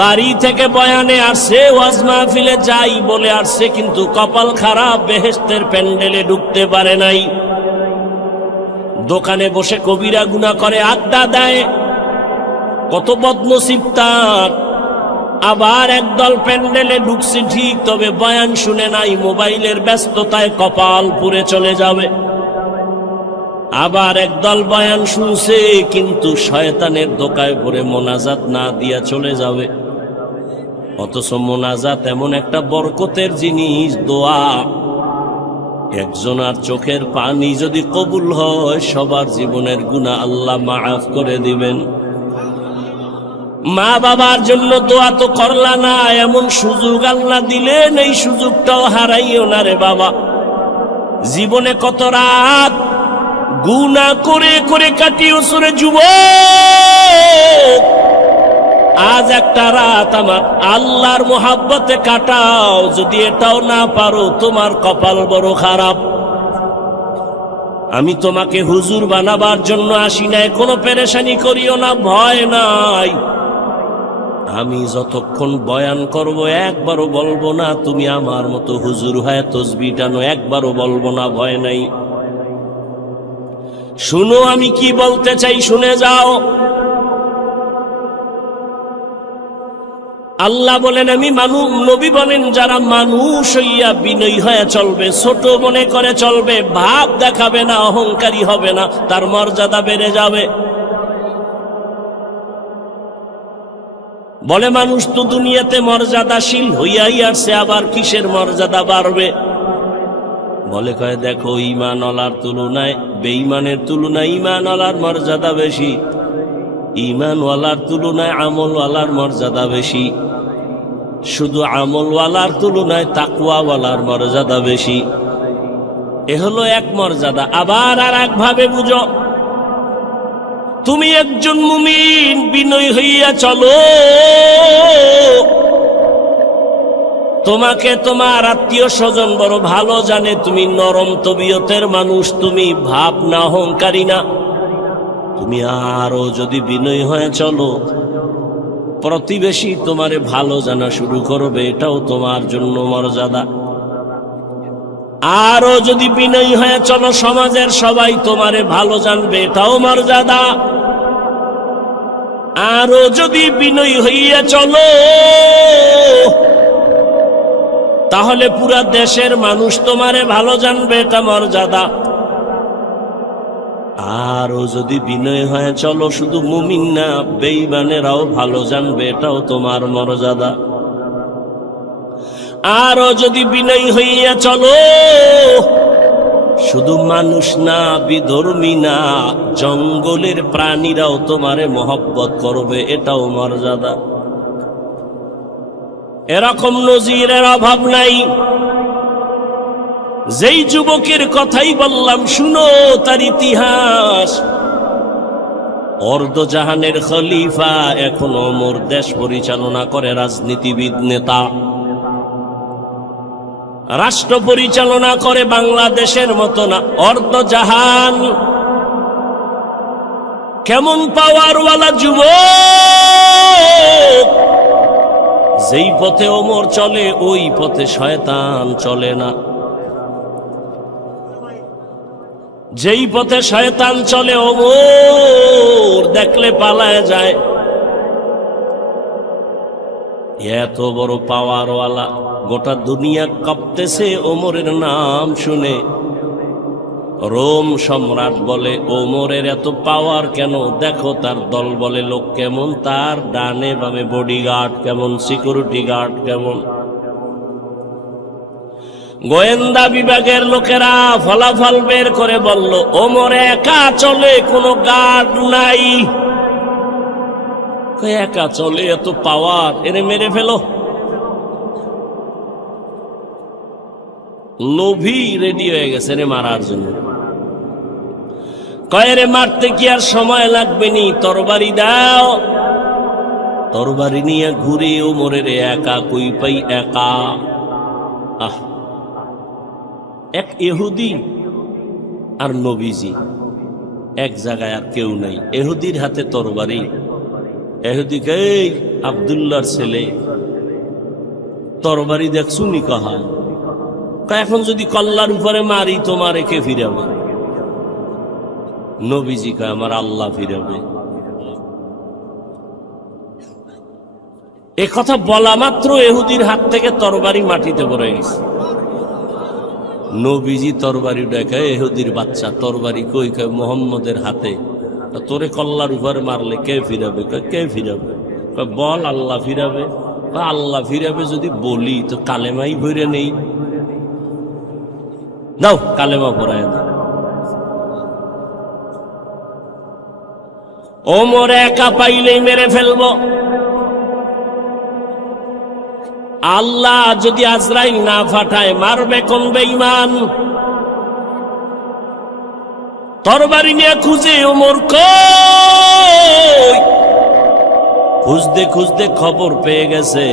বাড়ি থেকে বয়ানে আসছে, ওয়াজ মাহফিলে যাই বলে আসছে, কিন্তু কপাল খারাপ, বেহেশতের প্যান্ডেলে ঢুকতে পারে নাই। দোকানে বসে কবিরা গুনাহ করে আড্ডা দেয়, কত বদনসিব তার। আবার একদল প্যান্ডেলে ঢুকছে ঠিক, তবে বয়ান শুনে নাই, মোবাইলের ব্যস্ততায় কপাল পুড়ে চলে যাবে। আবার একদল বয়ান শুনছে, কিন্তু শয়তানের ধোঁকায় পড়ে মোনাজাত না দিয়া চলে যাবে। অথচ মোনাজাত এমন একটা বরকতের জিনিস, দোয়া। একজনের চোখের পানি যদি কবুল হয়, সবার জীবনের গুনাহ আল্লাহ মাফ করে দিবেন। মা বাবার জন্য দোয়া তো করলা না, এমন সুযোগ আল্লাহ দিলেন, এই সুযোগটাও হারাইও না রে বাবা। জীবনে কত রাত গুনাহ করে করে কাটিয়েছো রে যুবক। আজ একটা রাত আমার আল্লাহর মোহাব্বতে কাটাও। যদি এটাও না পারো, তোমার কপাল বড় খারাপ। আমি তোমাকে হুজুর বানাবার জন্য আসি নাই, কোনো পেরেশানি করিও না, ভয় নাই। আমি যতক্ষণ বয়ান করব একবারও বলবো না তুমি আমার মতো হুজুর হয়ে তসবিহ টানো, একবারও বলবো না, ভয় নাই। শুনো আমি কি বলতে চাই, শুনে যাও। আল্লাহ বলেন আমি নবী বলেন যারা মানুষ হইয়া বিনয়ী হয়ে চলবে, ছোট মনে করে চলবে, ভাব দেখাবে না, অহংকারী হবে না, তার মর্যাদা বেড়ে যাবে। বলে মানুষ তো দুনিয়াতে মর্যাদাশীল হইয়াই আসছে, আবার কিসের মর্যাদা বাড়বে? বলে কয় দেখো, ঈমানওয়ালার তুলনায় বেঈমানের তুলনায় ঈমানওয়ালার মর্যাদা বেশি, ঈমানওয়ালার তুলনায় আমলওয়ালার মর্যাদা বেশি, শুধু আমলওয়ালার তুলনায় তাকওয়াওয়ালার মর্যাদা বেশি। এ হলো এক মর্যাদা। আবার আর এক ভাবে বুঝো, তুমি একজন মুমিন বিনয়ী হইয়া চলো, তোমাকে তোমার আত্মীয় স্বজন বড় ভালো জানে, তুমি নরম তবিয়তের মানুষ, তুমি ভাব না, অহংকারী না। তুমি আরো যদি বিনয়ী হয়ে চলো, প্রতিবেশী তোমারে ভালো জানা শুরু করবে, এটাও তোমার জন্য মর্যাদা। আরো যদি বিনয়ী হয়ে চলো, সমাজের সবাই তোমারে ভালো জানবে, এটাও মর্যাদা। আরো যদি বিনয়ী হইয়া চলো, তাহলে পুরা দেশের মানুষ তোমারে ভালো জানবে, এটা মর্যাদা। আরো যদি বিনয় হয়ে চলো, শুধু মুমিন না বেঈমানেরাও ভালো জানবে, এটাও তোমার মর্যাদা। আরো যদি বিনয়ী হইয়া চলো, শুধু মানুষ না, বিধর্মী না, জঙ্গলের প্রাণীরাও তোমারে মহব্বত করবে, এটাও মর্যাদা। এরকম নজিরের অভাব নাই। যেই যুবকের কথাই বললাম, শুনো তার ইতিহাস। অর্ধজাহানের খলিফা, এখন ওমর দেশ পরিচালনা করে, রাজনীতিবিদ, নেতা, রাষ্ট্র পরিচালনা করে, বাংলাদেশের মতো না, অর্ধজাহান। কেমন পাওয়ারওয়ালা যুবক! যেই পথে ওমর চলে, ওই পথে শয়তান চলে না। যেই পথে শয়তান চলে, ওমর দেখলে পালায় যায়। এত বড় পাওয়ারওয়ালা, গোটা দুনিয়া কাঁপতেছে ওমরের নাম শুনে। রোম সম্রাট বলে ওমরের এত পাওয়ার কেন? দেখো তার দল বলে লোক কেমন, তার ডানে বামে বডিগার্ড কেমন, সিকিউরিটি গার্ড কেমন। গোয়েন্দা বিভাগের লোকেরা ফলাফল বের করে বলল, ওমর একা চলে, কোনো গার্ড নাই। একা চলে, এত পাওয়ার, এরে মেরে ফেলো। লোভী রেডি হয়ে গেছে রে মারার জন্য। কয়েরে মারতে কি আর সময় লাগবে নি, তরবারি দাও। তরবারি নিয়ে ঘুরে ওমরের একা কই পাই, একা। আহ, এক ইহুদি আর নবীজি এক জায়গায়, আর কেউ নাই। ইহুদির হাতে তরবারি, এহুদিকে, এই আব্দুল্লাহর ছেলে, তরবারি দেখছু নি? কাহা এখন যদি কল্লার উপরে মারি তোমারে কে ফিরাবে? নবীজি কয় আমার আল্লাহ ফিরাবে। এ কথা বলা মাত্র এহুদির হাত থেকে তরবারি মাটিতে পড়ে গেছে। নবীজি তরবারি দেখায়, এহুদির বাচ্চা তরবারি কই? কয় মোহাম্মদের হাতে। তোরে কল্লার উপরে মারলে কে ফিরাবে? কয় কে ফিরাবে? কয় বল আল্লাহ ফিরাবে। আল্লাহ ফিরাবে যদি বলি তো কালেমাই ভরে নেই। দাও কালেমা পড়ায় দাও। ওমর একা পাইলেই মেরে ফেলবো। আল্লাহ যদি আজরাইল না পাঠায় মারবে কোন বেঈমান? তরবারি নিয়ে খুঁজে ওমর কই? খুঁজতে খুঁজতে খবর পেয়ে গেছে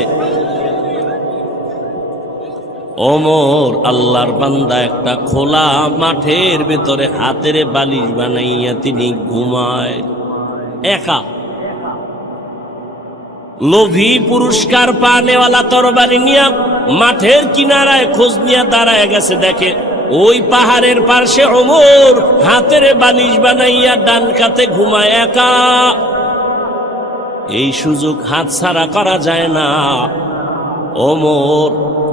ওমর আল্লাহর বান্দা একটা খোলা মাঠের ভেতরে হাতের বালিশ বানাইয়া তিনি ঘুমায় একা। লোভী পুরস্কার পানেওয়ালা তরবারি নিয়ে মাঠের কিনারায় খোঁজ নিয়ে দাঁড়ায় গেছে, দেখে ওই পাহাড়ের পাশে ওমর হাতের বালিশ বানাইয়া ডান কাতে ঘুমায় একা। এই সুযোগ হাতছাড়া করা যায় না। ওমর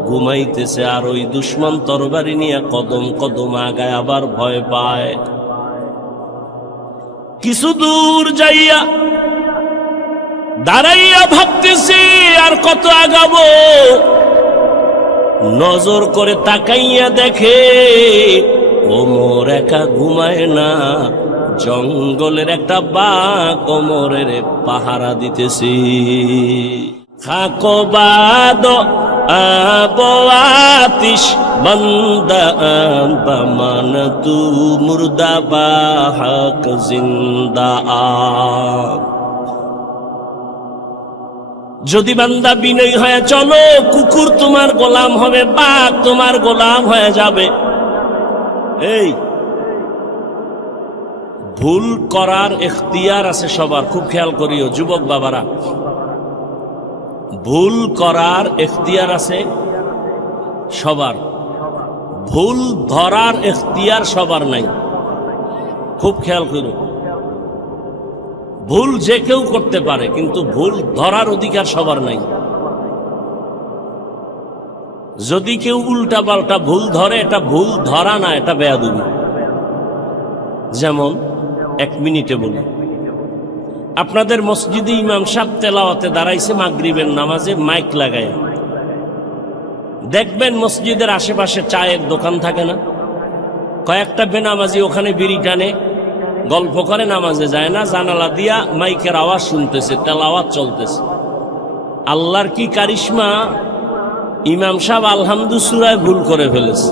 ঘুমাইতেছে আর ওই দুশ্মন তরবারি নিয়ে কদম কদম আগায়, আবার ভয় পায়। কিছু দূর যাইয়া দাঁড়াইয়া ভাবতেছে আর কত আগাবো। নজর করে তাকাইয়া দেখে ওমর একা ঘুমায় না, জঙ্গলের একটা বাঘ ওমরের পাহারা দিতেছে। খাকবাদ আবআতিশ বান্দা বামান তু মুর্দা বাহক জিন্দা। যদি বান্দা বিনয়ী হয়ে চলো, কুকুর তোমার গোলাম হবে, বাঘ তোমার গোলাম হয়ে যাবে। এই ভুল করার এখতিয়ার আছে সবার, খুব খেয়াল করিও যুবক বাবারা। ভুল করার এখতিয়ার আছে সবার, ভুল ধরার এখতিয়ার সবার নাই। খুব খেয়াল করো, ভুল যে কেউ করতে পারে কিন্তু ভুল ধরার অধিকার সবার নাই। যদি কেউ উল্টা পাল্টা ভুল ধরে, এটা ভুল ধরা না, এটা বেয়াদবি। যেমন এক মিনিটে বলি, আপনাদের মসজিদে ইমাম সাহেব তেলাওয়াতে দাঁড়াইছে মাগরিবের নামাজে মাইক লাগায়। দেখবেন মসজিদের আশেপাশে চায়ের দোকান থাকে না? কয়েকটা বেনামাজি ওখানে বিড়ি টানে, গল্প করে, নামাজে যায় না, জানালা দিয়া মাইকের আওয়াজ শুনতেছে, তেলাওয়াত চলতেছে। আল্লাহর কি কারিশমা! ইমাম সাহেব আলহামদু সূরায় ভুল করে ফেলেছে।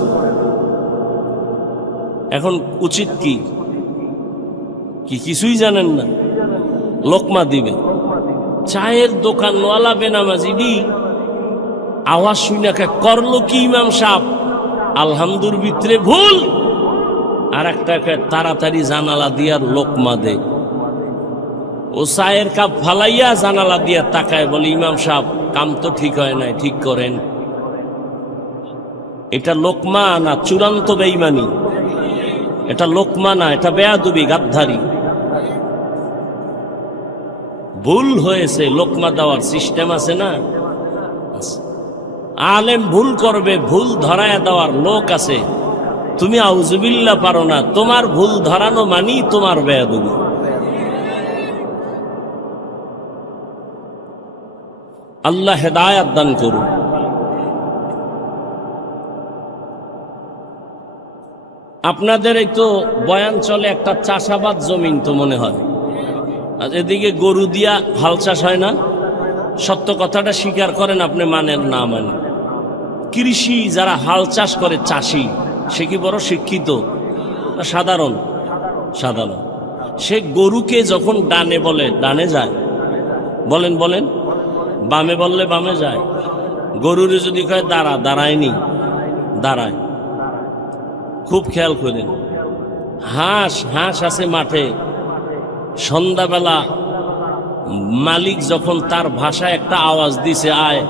এখন উচিত কি? কিছুই জানেন না, লোকমা দিবে। চায়ের দোকানওয়ালা বেনামাজি আওয়াজ শুনে করলো কি ইমাম সাহেব? আলহামদুর ভিতরে ভুল। আর একটাকে তাড়াতাড়ি জানালা দিয়ার লোকমা দে। ও চায়ের কাপ ফালাইয়া জানালা দিয়া তাকায়, বলে ইমাম সাহেব কাম তো ঠিক হয় নাই, ঠিক করেন। এটা লোকমা না চূড়ান্ত বেঈমানি? এটা লোকমা না, এটা বেয়াদবি, গাদ্দারি। ভুল হয়েছে, লোকমা দেওয়ার সিস্টেম আছে না? আলেম ভুল করবে, ভুল ধরায় দেওয়ার লোক আছে। তুমি আউযুবিল্লাহ পারো না, তোমার ভুল ধরানো মানি তোমার বেয়াদবি। আল্লাহ হেদায়েত দান করুন। আপনাদের এই তো বয়ান চলে একটা চাষাবাদ জমিন তো মনে হয়, আর এদিকে গরু দিয়া হাল চাষ হয় না? সত্য কথাটা স্বীকার করেন, আপনি মানেন না মানেন। কৃষি যারা হাল চাষ করে, চাষি, সে কি বড় শিক্ষিত না সাধারণ? সাধারণ। সে গরুকে যখন ডানে বলে ডানে যায়, বলেন বলেন, বামে বললে বামে যায়। গরুরে যদি কয় দাঁড়া, দাঁড়ায়নি, দাঁড়ায়। খুব খেয়াল করেন। হাঁস আছে মাঠে, সন্ধ্যাবেলা মালিক যখন তার ভাষায় একটা আওয়াজ দিছে আয়,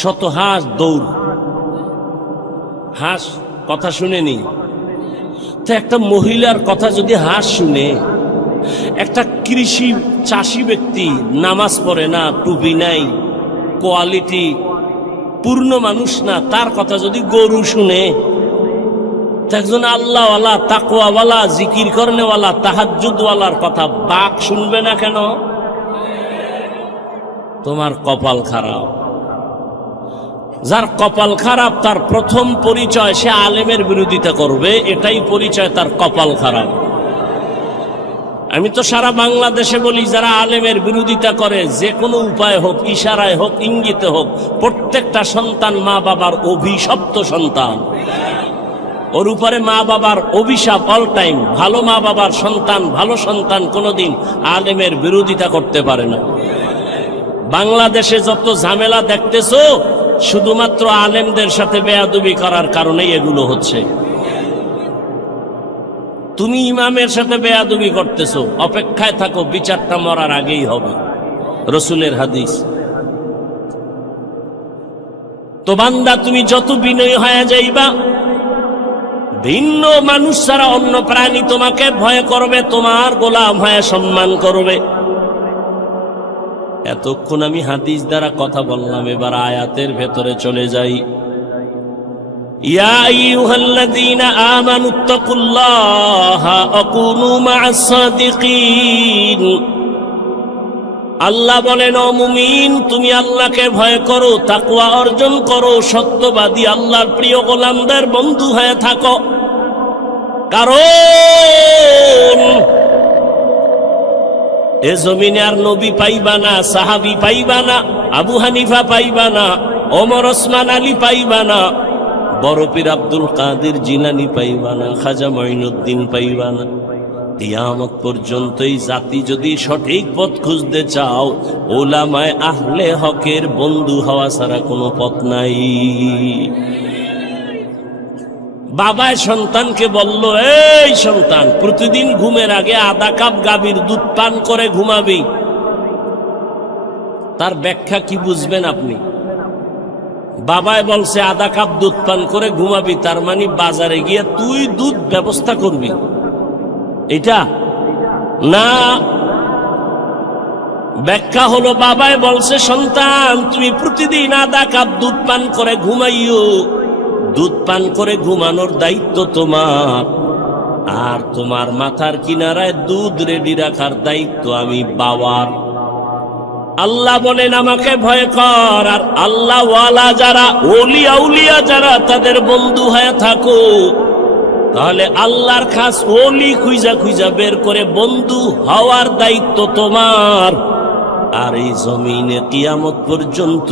শত হাঁস দৌড়। হাঁস কথা শুনেনি তো, একটা মহিলার কথা যদি হাঁস শুনে, একটা কৃষি চাষী ব্যক্তি নামাজ পড়ে না, টুপি নাই, কোয়ালিটি পূর্ণ মানুষ না, তার কথা যদি গরু শুনে, একজন আল্লাহওয়ালা, তাকওয়াওয়ালা, জিকির করনেওয়ালা, তাহাজ্জুদওয়ালার কথা বাঘ শুনবে না কেন? তোমার কপাল খারাপ। যার কপাল খারাপ তার প্রথম পরিচয় সে আলেমের বিরোধিতা করবে, এটাই পরিচয় তার কপাল খারাপ। আমি তো সারা বাংলাদেশে বলি, যারা আলেমের বিরোধিতা করে, যে কোনো উপায় হোক, ইশারায় হোক, ইঙ্গিতে হোক, প্রত্যেকটা সন্তান মা বাবার অভিশপ্ত সন্তান। ওর উপরে মা বাবার অভিশাপ অল টাইম। ভালো মা বাবার সন্তান, ভালো সন্তান কোনোদিন আলেমের বিরোধিতা করতে পারে না। বাংলাদেশে যত ঝামেলা দেখতেছো, শুধুমাত্র আলেমদের সাথে বেয়াদবি করার কারণেই এগুলো হচ্ছে। তুমি ইমামের সাথে বেয়াদবি করতেছো, অপেক্ষায় থাকো, বিচারটা মরার আগেই হবে, রসুলের হাদিস। তো বান্দা, তুমি যত বিনয়ী হয়ে যাইবা, ভিন্ন মানুষ ছাড়া অন্য প্রাণী তোমাকে ভয় করবে, তোমার গোলাম হয়ে সম্মান করবে। এতক্ষণ আমি হাদিস দ্বারা কথা বললাম, এবার আয়াতের ভেতরে চলে যাই। ইয়া আইয়ুহাল্লাযীনা আমানুত্তাকুল্লাহা ওয়া কুনু মা'আস সাদিকিন। আল্লাহ বলেন, ও মুমিন, তুমি আল্লাহকে ভয় করো, তাকওয়া অর্জন করো, সত্যবাদী আল্লাহর প্রিয় গোলামদের বন্ধু হয়ে থাকো। কারণ এ জমিনে আর নবী পাইবা না, সাহাবী পাইবা না, আবু হানিফা পাইবা না, ওমর ওসমান আলী পাইবা না, বড় পীর আব্দুল কাদের জিলানী পাইবা না, খাজা মঈনুদ্দিন পাইবা না। কিয়ামত পর্যন্ত এই জাতি যদি সঠিক পথ খুঁজতে চাও, উলামায়ে আহলে হকের বন্ধু হওয়া ছাড়া কোনো পথ নাই। বাবায় সন্তানকে বলল, এই সন্তান, প্রতিদিন ঘুমের আগে আধা কাপ গাভীর দুধ পান করে ঘুমাবি। তার ব্যাখ্যা কি বুঝবেন আপনি? বাবায় বলছে আধা কাপ দুধ পান করে ঘুমাবি, তার মানে বাজারে গিয়ে তুই দুধ ব্যবস্থা করবি, এটা না। ব্যাখ্যা হলো, বাবায় বলছে, সন্তান, তুমি প্রতিদিন আধা কাপ দুধ পান করে ঘুমাইও। দুধ পান করে ঘুমানোর দায়িত্ব তোমার, আর তোমার মাথার কিনারায় দুধ রেডি রাখার দায়িত্ব আমি বাবার। আল্লাহ বলেন, আমাকে ভয় কর, আর আল্লাহ ওয়ালা যারা, ওলিয়া উলিয়া যারা, তাদের বন্ধু হয়ে থাকো। তাহলে আল্লাহর খাস ওলি খুঁজা খুঁজা বের করে বন্ধু হওয়ার দায়িত্ব তোমার। আর এই জমিনে কিয়ামত পর্যন্ত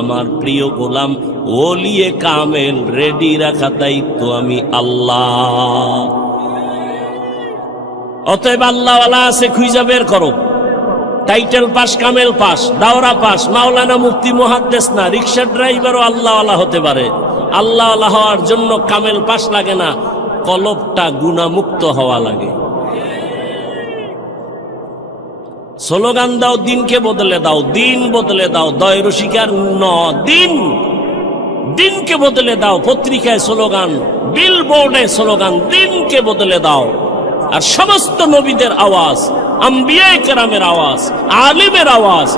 আমার প্রিয় গোলাম ওলিয়ে কামেল রেডি রাখা দায়িত্ব আমি আল্লাহ। অতএব আল্লাহওয়ালা আছে, খুঁজা বের করো। টাইটেল পাস, কামেল পাস, দাওরা পাস, মাওলানা, মুফতি, মুহাদ্দিস না, রিকশা ড্রাইভারও আল্লাহওয়ালা হতে পারে। আল্লাহওয়ালা হওয়ার জন্য কামেল পাস লাগে না, কলবটা গুনাহমুক্ত হওয়া লাগে। স্লোগান দাও, দিনকে বদলে দাও, দিন বদলে দাও। দয় রসিকার দিন, দিনকে বদলে দাও। পত্রিকায় স্লোগান, বিল বোর্ডে স্লোগান, দিনকে বদলে দাও। আর সমস্ত নবীদের আওয়াজ, আম্বিয়ায়ে কেরামের আওয়াজ, আলিমের আওয়াজ,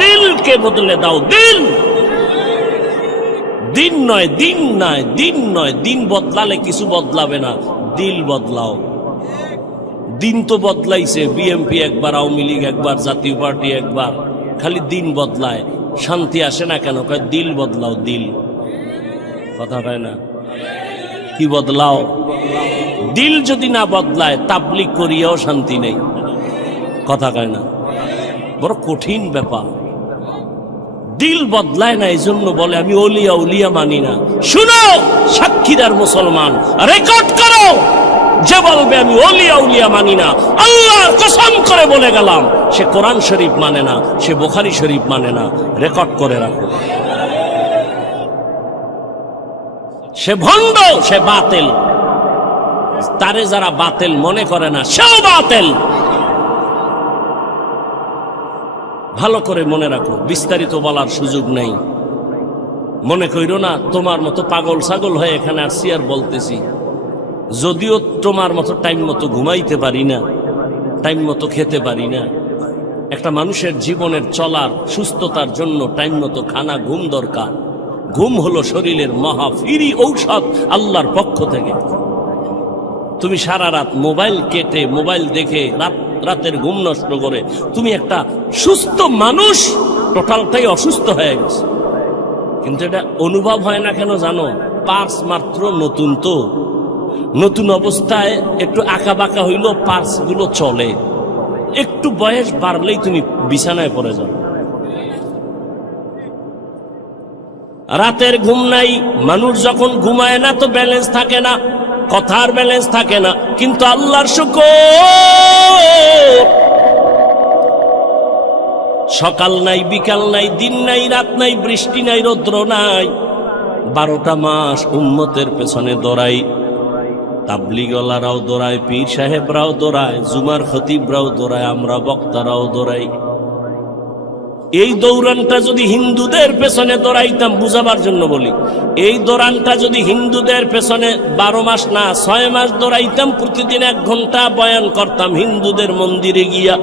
দিলকে বদলে দাও। দিল, দিন নয়, দিন নয়, দিন নয়। দিন বদলালে কিছু বদলাবে না, দিল বদলাও। দিন তো বদলাইছে, বিএমপি একবার, আওয়ামী লীগ একবার, জাতীয় পার্টি একবার, খালি দিন বদলায়। শান্তি আসে না কেন? কয় দিল বদলাও, দিল। কথা হয় না? কি বদলাও? দিল যদি না বদলায়, তাবলীগ করিয়াও শান্তি নেই। কথা কয় না? বড় কঠিন ব্যাপার। দিল বদলায় না, এই জন্য বলে আমি ওলিয়া উলিয়া মানি না। শুনো সাক্ষীদার মুসলমান, রেকর্ড করো। যে বলবে আমি ওলিয়া উলিয়া মানি না, আল্লাহর কসম করে বলে গেলাম, সে কোরআন শরীফ মানে না, সে বুখারী শরীফ মানে না। রেকর্ড করে রাখো। সে ভণ্ড, সে বাতিল। তারে যারা বাতিল মনে করে না, সেও বাতিল। ভালো করে মনে রাখো, বিস্তারিত বলার সুযোগ নেই। মনে কইরো না তোমার মতো পাগল ছাগল হয়ে এখানে আসছি আর বলতেছি। যদিও তোমার মতো টাইম মতো ঘুমাইতে পারি না, টাইম মতো খেতে পারি না। একটা মানুষের জীবনের চলার সুস্থতার জন্য টাইম মতো খানা ঘুম দরকার। ঘুম হলো শরীরের মহাফিরি ঔষধ আল্লাহর পক্ষ থেকে। তুমি সারা রাত মোবাইল কেটে মোবাইল দেখে রাতের ঘুম নষ্ট করে তুমি একটা সুস্থ মানুষ, টোটালটাই অসুস্থ হয়ে গেছে। কিন্তু এটা অনুভব হয় না কেন জানো? পার্স মাত্র নতুন, তো নতুন অবস্থায় একটু আঁকা বাঁকা হইলেও পার্স গুলো চলে, একটু বয়স বাড়লেই তুমি বিছানায় পড়ে যাও। রাতের ঘুম নাই। মানুষ যখন ঘুমায় না তো ব্যালেন্স থাকে না, কথার ব্যালেন্স থাকে না। কিন্তু আল্লাহর শুকর, সকাল নাই, বিকাল নাই, দিন নাই, রাত নাই, বৃষ্টি নাই, রৌদ্র নাই, 12টা মাস উম্মতের পেছনে দৌড়াই। তাবলিগওয়ালারাও দৌড়ায়, পীর সাহেবরাও দৌড়ায়, জুমার খতিবরাও দৌড়ায়, আমরা বক্তারাও দৌড়াই। এই দৌড়ানটা যদি হিন্দুদের পেছনে দৌড়াইতাম, বুঝাবার জন্য বলি, এই দৌড়ানটা যদি হিন্দুদের পেছনে 12 মাস না 6 মাস দৌড়াইতাম, প্রতিদিন 1 ঘন্টা বয়ান করতাম হিন্দুদের মন্দিরে গিয়া,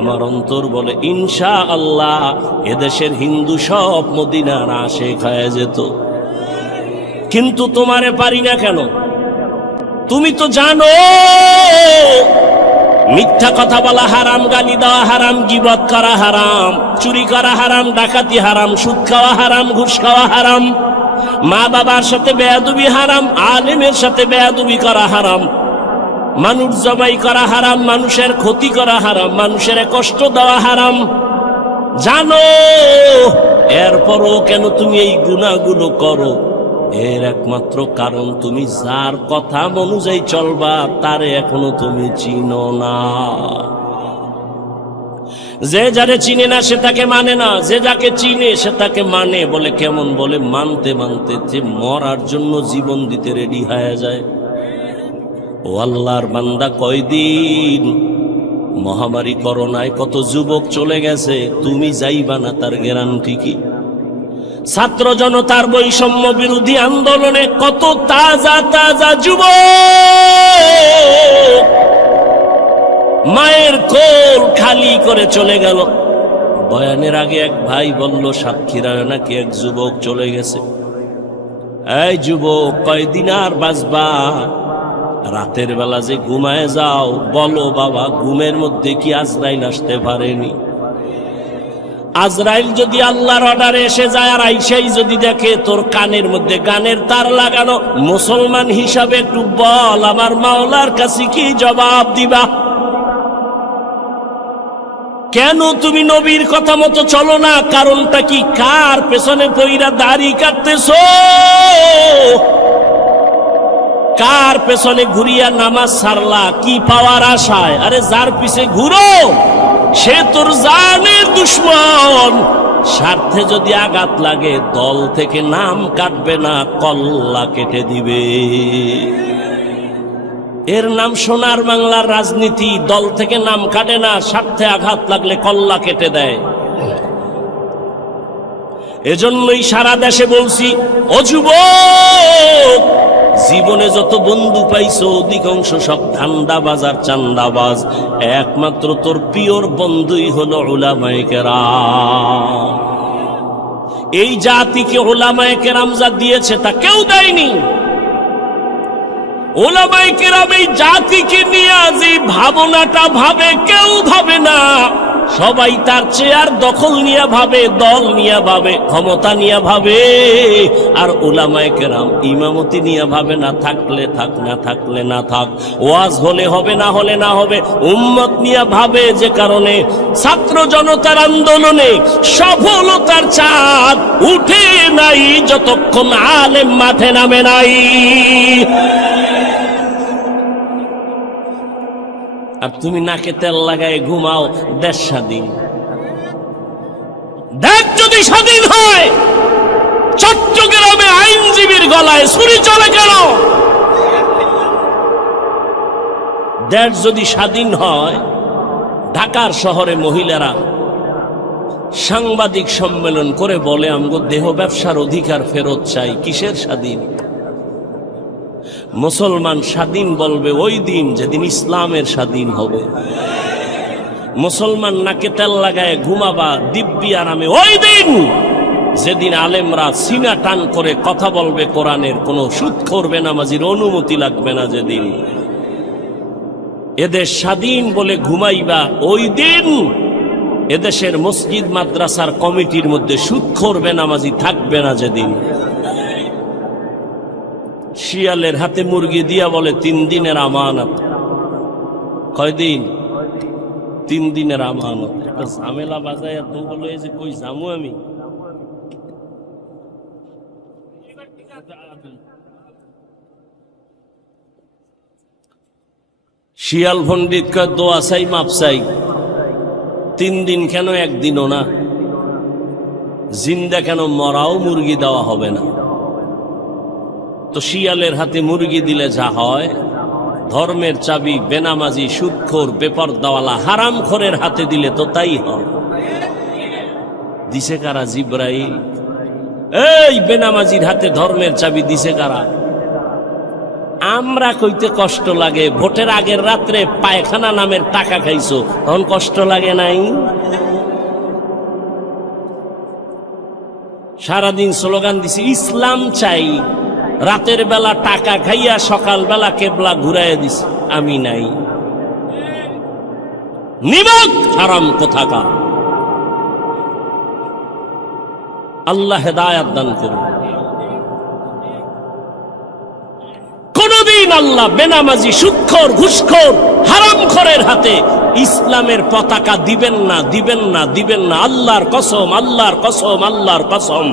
আমার অন্তর বলে ইনশাআল্লাহ এদেশের হিন্দু সব মদিনার আশিক হয়ে যেত। কিন্তু তোমারে পারি না কেন? তুমি তো জানো মিথ্যা কথা বলা হারাম, গালি দেওয়া হারাম, গীবত করা হারাম, চুরি করা হারাম, ডাকাতি হারাম, সুদ খাওয়া হারাম, ঘুষ খাওয়া হারাম, মা বাবার সাথে বেয়াদবি হারাম, আলেমের সাথে বেয়াদবি করা হারাম, মানুষ জবাই করা হারাম, মানুষের ক্ষতি করা হারাম, মানুষের কষ্ট দেওয়া হারাম। জানো, এরপরও কেন তুমি এই গুনাহগুলো করো? এর একমাত্র কারণ তুমি যার কথা অনুযায়ী চলবা তারে এখনো তুমি চিনো না। যে যারে চিনে না সে তাকে মানে না, যে যাকে চিনে সে তাকে মানে। বলে কেমন? বলে মানতে মানতে যে মরার জন্য জীবন দিতে রেডি হয়ে যায়। ও আল্লাহর বান্দা, কয়দিন মহামারী করোনায় কত যুবক চলে গেছে, তুমি যাইবা না তার গ্যারান্টি কি? ছাত্র জনতার বৈষম্য বিরোধী আন্দোলনে কত তাজা তাজা যুবক মায়ের কোল খালি করে চলে গেল। বয়ানের আগে এক ভাই বলল সাক্ষীরায় নাকি এক যুবক চলে গেছে। এই যুবক, কয়দিন আর বাঁচবা? রাতের বেলা যে ঘুমায় যাও, বলো বাবা, ঘুমের মধ্যে কি আজরাইল আসতে পারেনি? আজরাইল যদি আল্লাহর অর্ডারে এসে যায় আর আইসাই যদি দেখে তোর কানের মধ্যে গানের তার লাগানো, মুসলমান হিসাবে একটু বল, আমার মাওলার কাছে কি জবাব দিবা? কেন তুমি নবীর কথা মতো চলো না? কারণটা কি? কার পেছনে পইরা দাড়ি কাটতেছো? কার পেছনে ঘুরিয়া নামাজ সারলা? কি পাওয়ার আশায়? আরে যার পিছে ঘুরো সে তোর জানের দুশ্মন। স্বার্থে যদি আঘাত লাগে দল থেকে নাম কাটবে না, কল্লা কেটে দিবে। এর নাম সোনার বাংলার রাজনীতি। দল থেকে নাম কাটে না, স্বার্থে আঘাত লাগলে কল্লা কেটে দেয়। এজন্যই সারা দেশে বলছি, ও যুবক, জীবনে যত বন্ধু পাইছো অধিকাংশ সব ধান্দাবাজ আর চান্দাবাজ। একমাত্র তোর পিওর বন্ধুই হলো উলামায়ে কেরাম। এই জাতিকে উলামায়ে কেরাম যা দিয়েছে তা কেউ দেয়নি। উলামায়ে কেরাম এই জাতিকে নিয়ে যে ভাবনাটা ভাবে, কেউ ভাবে না। সবাই তার চেয়ার দখল নিয়ে ভাবে, দল নিয়ে ভাবে, ক্ষমতা নিয়ে ভাবে। আর উলামায়ে কেরাম ইমামতি নিয়ে ভাবে, না থাকলে থাক, না থাকলে না থাক, ওয়াজ হলে হবে, না হলে না হবে। উম্মত নিয়ে ভাবে, যে কারণে ছাত্র জনতার আন্দোলনে সফলতার চাঁদ উঠে নাই যতক্ষণ আলেম মাঠে নামে নাই। আর তুমি নাকে তেল লাগায় ঘুমাও। দেশ স্বাধীন, দেশ যদি স্বাধীন হয়, চট্টগ্রামে আইনজীবীর গলায় ছুরি চলে কেন? দেশ যদি স্বাধীন হয়, ঢাকার শহরে মহিলারা সাংবাদিক সম্মেলন করে বলে আমগো দেহ ব্যবসার অধিকার ফেরত চাই। কিসের স্বাধীন? মুসলমান স্বাধীন বলবে ওই দিন যেদিন ইসলামের স্বাধীন হবে। মুসলমান নাকে তেল লাগায় ঘুমাবা দিব্যি আরামে ওই দিন যেদিন আলেমরা সিনা টান করে কথা বলবে কোরআনের, কোনো সুদ করবে নামাজির অনুমতি লাগবে না। যেদিন এদেশ স্বাধীন বলে ঘুমাইবা ওই দিন এদেশের মসজিদ মাদ্রাসার কমিটির মধ্যে সুদ করবে নামাজি থাকবে না। যেদিন শিয়ালের হাতে মুরগি দিয়া বলে 3 দিনের আমানত। কয়দিন? 3 দিনের আমানত। ঝামেলা বাজায় তো বলো এই যে কই যামু আমি। শিয়াল পণ্ডিত কয় দোয়া চাই মাপ চাই। 3 দিন কেন 1 দিনও না? জিন্দা কেন মরাও মুরগি দেওয়া হবে না? তো শিয়ালের হাতে মুরগি দিলে যা হয়, ধর্মের চাবি বেনামাজি সুদখোর বেপরদাওয়ালা হারামখোরের হাতে দিলে তো তাই হয়। দিছে কারা? জিব্রাইল। এই বেনামাজির হাতে ধর্মের চাবি দিছে কারা? আমরা কইতে কষ্ট লাগে, ভোটের আগের রাত্রে পায়খানা নামের টাকা খাইছো, তখন কষ্ট লাগে নাই? সারাদিন স্লোগান দিছি ইসলাম চাই, রাতের বেলা টাকা খাইয়া সকাল বেলা কেবলা ঘুরাইয়া দিছি, আমি নাই। নিমক হারাম কোথাকার। আল্লাহ হেদায়াত দান করুন। কোনদিন আল্লাহ বেনামাজি সুদখোর ঘুষখোর হারামখোরের হাতে ইসলামের পতাকা দিবেন না, দিবেন না, দিবেন না। আল্লাহর কসম, আল্লাহর কসম, আল্লাহর কসম।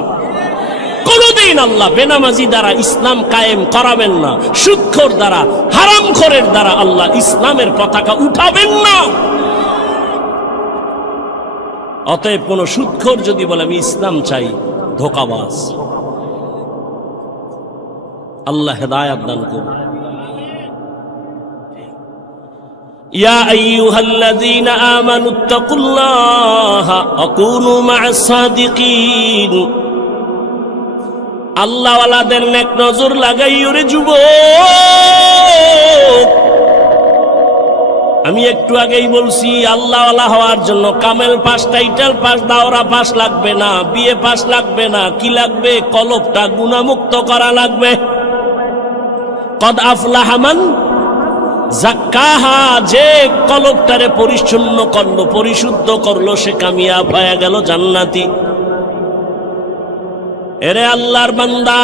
কোনদিন আল্লাহ বেনামাজি দ্বারা ইসলাম কায়েম করাবেন না, সুদখোর দ্বারা হারামখোরের দ্বারা আল্লাহ ইসলামের পতাকা উঠাবেন না। অতএব কোন সুদখোর যদি বলে আমি ইসলাম চাই, ধোঁকাবাজ। আল্লাহ হেদায়াত দান করুন। ইয়া আইয়ুহাল্লাযীনা আমানুত্তাকুল্লাহা ওয়া কুনু মা'আস সাদিকিন। আল্লাহওয়ালাদের নেক নজর লাগাইও রে যুবক। আমি একটু আগেই বলছি আল্লাহওয়ালা হওয়ার জন্য কামেল পাস, টাইটেল পাস, দাওরা পাস লাগবে না, বিএ পাস লাগবে না। কি লাগবে? কলবটা গুনাহমুক্ত করা লাগবে। কদ আফলাহা মান যাক্কাহা, যে কলবটারে পরিচ্ছন্ন করলো, পরিশুদ্ধ করলো, সে কামিয়াব হয়ে গেল, জান্নাতি। এরে আল্লাহর বান্দা,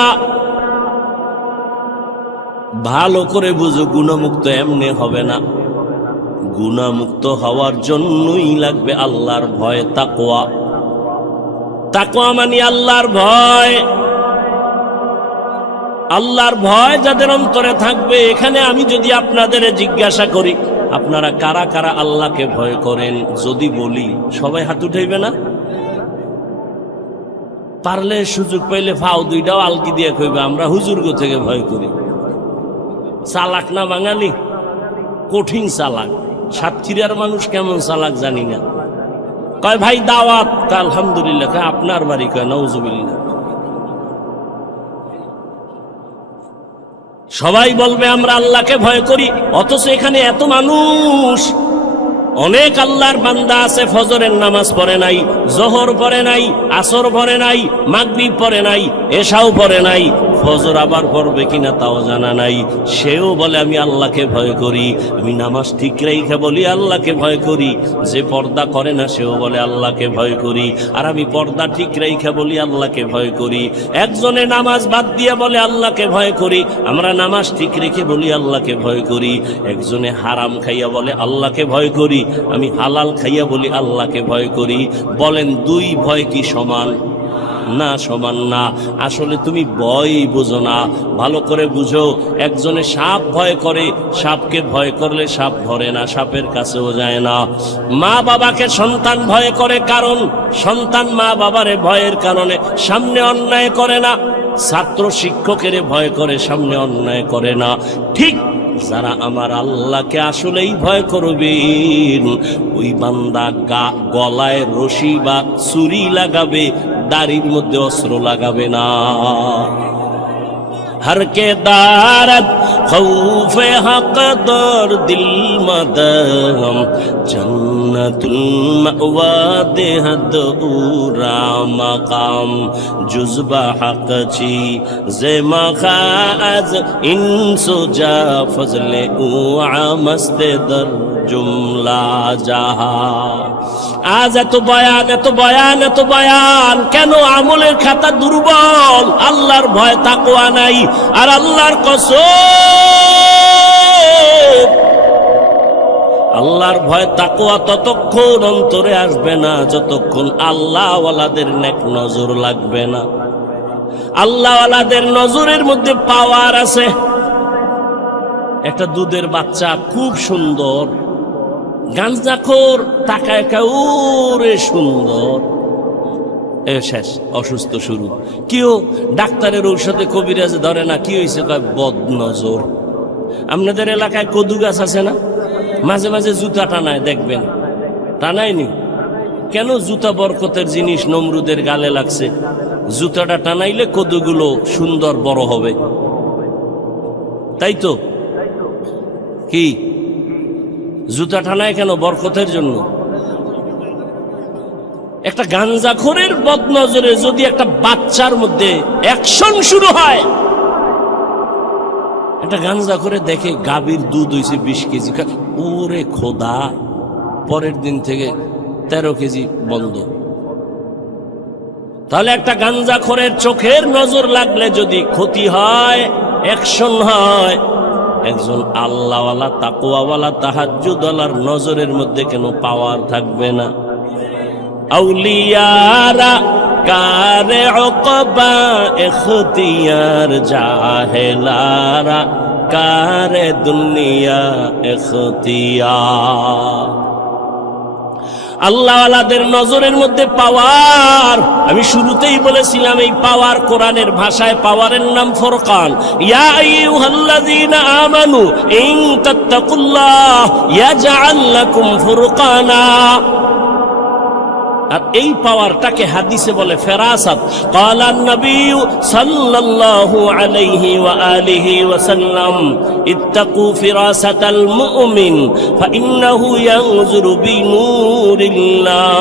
ভালো করে বুঝো, গুনাহমুক্ত এমনি হবে না। গুনাহমুক্ত হওয়ার জন্যই লাগবে আল্লাহর ভয়, তাকওয়া। তাকওয়া মানে আল্লাহর ভয়। আল্লাহর ভয় যাদের অন্তরে থাকবে, এখানে আমি যদি আপনাদের জিজ্ঞাসা করি আপনারা কারা কারা আল্লাহকে ভয় করেন, যদি বলি সবাই হাত উঠাইবে না? পারলে সুযোগ পাইলে ফাও দুইটাও আলকি দিয়ে কইবে আমরা হুজুরগো থেকে ভয় করি। চালাক না বাঙালি? কঠিন চালাক। সাতক্ষীরার মানুষ কেমন চালাক জানি না। কয় ভাই দাওয়াত, আলহামদুলিল্লাহ। আপনার বাড়ি? কয় নাউজুবিল্লাহ। সবাই বলবে আমরা আল্লাহকে ভয় করি, অথচ এখানে এত মানুষ। অনেক আল্লাহর বান্দা আছে ফজরের নামাজ পড়ে নাই, জোহর পড়ে নাই, আসর পড়ে নাই, মাগরিব পড়ে নাই, এশাও পড়ে নাই, ফজর আবার পড়বে কিনা তাও জানা নাই। সেও বলে আমি আল্লাহকে ভয় করি। আমি নামাজ ঠিক রেখে বলি আল্লাহকে ভয় করি। যে পর্দা করে না সেও বলে আল্লাহকে ভয় করি। আর আমি পর্দা ঠিক রেখে বলি আল্লাহকে ভয় করি। একজনে নামাজ বাদ দিয়ে বলে আল্লাহকে ভয় করি। আমরা নামাজ ঠিক রেখে বলি আল্লাহকে ভয় করি। একজনে হারাম খাইয়া বলে আল্লাহকে ভয় করি। আমি হালাল খাইয়া বলি আল্লাহকে ভয় করি। বলেন দুই ভয় কি সমান? না, সমান না। আসলে তুমি ভয় বুঝো না, ভালো করে বুঝো। একজনে সাপ ভয় করে, সাপকে ভয় করলে সাপ ধরে না, সাপের কাছেও যায় না। মা বাবাকে সন্তান ভয় করে, কারণ সন্তান মা বাবারে ভয়ের কারণে সামনে অন্যায় করে না। ছাত্র শিক্ষকের ভয় করে, সামনে অন্যায় করে না। ঠিক যারা আমার আল্লাহকে আসলেই ভয় করবেন ওই বান্দা গলায় রশি বা ছুরি লাগাবে, দাড়ির মধ্যে অস্ত্র লাগাবে না। हर के दारत खौफे हक दर दिल मदम जन्नतुल मअवा देहद उरा मकाम जुज़बा हक छी जे मखाज इंसो जा फजले उआ मस्ते दर जुमला जाहा। আজ এত বয়ান এত বয়ান এত বয়ান কেন? আমলের খাতা দুর্বল, আল্লাহর ভয় তাকওয়া নাই। আর আল্লাহর কসম, আল্লাহর ভয় তাকওয়া ততক্ষণ অন্তরে আসবে না যতক্ষণ আল্লাহওয়ালাদের নেক নজর লাগবে না। আল্লাহওয়ালাদের নজরের মধ্যে পাওয়ার আছে। একটা দুধের বাচ্চা খুব সুন্দর, গাঞ্জাখোর তাকায় ওরে সুন্দর, শেষ অসুস্থ শুরু। কেউ ডাক্তারের ঔষধে কবিরাজ ধরে না, কি হয়েছে? কয় বদ নজর। আপনাদের এলাকায় কদু গাছ আছে না? মাঝে মাঝে জুতা টানায়, দেখবেন টানায়নি কেন? জুতা বরকতের জিনিস, নমরুদের গালে লাগছে। জুতাটা টানাইলে কদুগুলো সুন্দর বড় হবে, তাই তো? কি জুতা টানায় কেন? বরকতের জন্য। একটা গাঞ্জাখোরের বদনজরে যদি একটা বাচ্চার মধ্যে অ্যাকশন শুরু হয়, একটা গাঞ্জাখোরে দেখে গাভীর দুধ হয়েছে 20 কেজি, ওরে খোদা, পরের দিন থেকে 13 কেজি বন্ধ। তাহলে একটা গাঞ্জাখোরের চোখের নজর লাগলে যদি ক্ষতি হয়, অ্যাকশন হয়, একজন আল্লাহওয়ালা তাকওয়াওয়ালা তাহাজ্জুদওয়ালার নজরের মধ্যে কেন পাওয়ার থাকবে না? আউলিয়ারা কারে উকবা ইখতিয়ার, জাহেলারা কারে দুনিয়া ইখতিয়ার। আল্লাহওয়ালাদের নজরের মধ্যে পাওয়ার। আমি শুরুতেই বলেছিলাম এই পাওয়ার কোরআনের ভাষায় পাওয়ারের নাম ফুরকান। ইয়া আইয়ুহাল্লাযীনা আমানু ইন তাত্তাকুল্লাহ ইয়াজআল লাকুম ফুরকানা। আর এই পাওয়ারটাকে হাদিসে বলে ফেরাসাত। ক্বালান নবী সাল্লাল্লাহু আলাইহি ওয়া আলিহি ওয়া সাল্লাম ইত্তাকু ফিরাসাতাল মুমিন ফাইন্নাহু ইয়ানজুরু বিনূরিল্লাহ।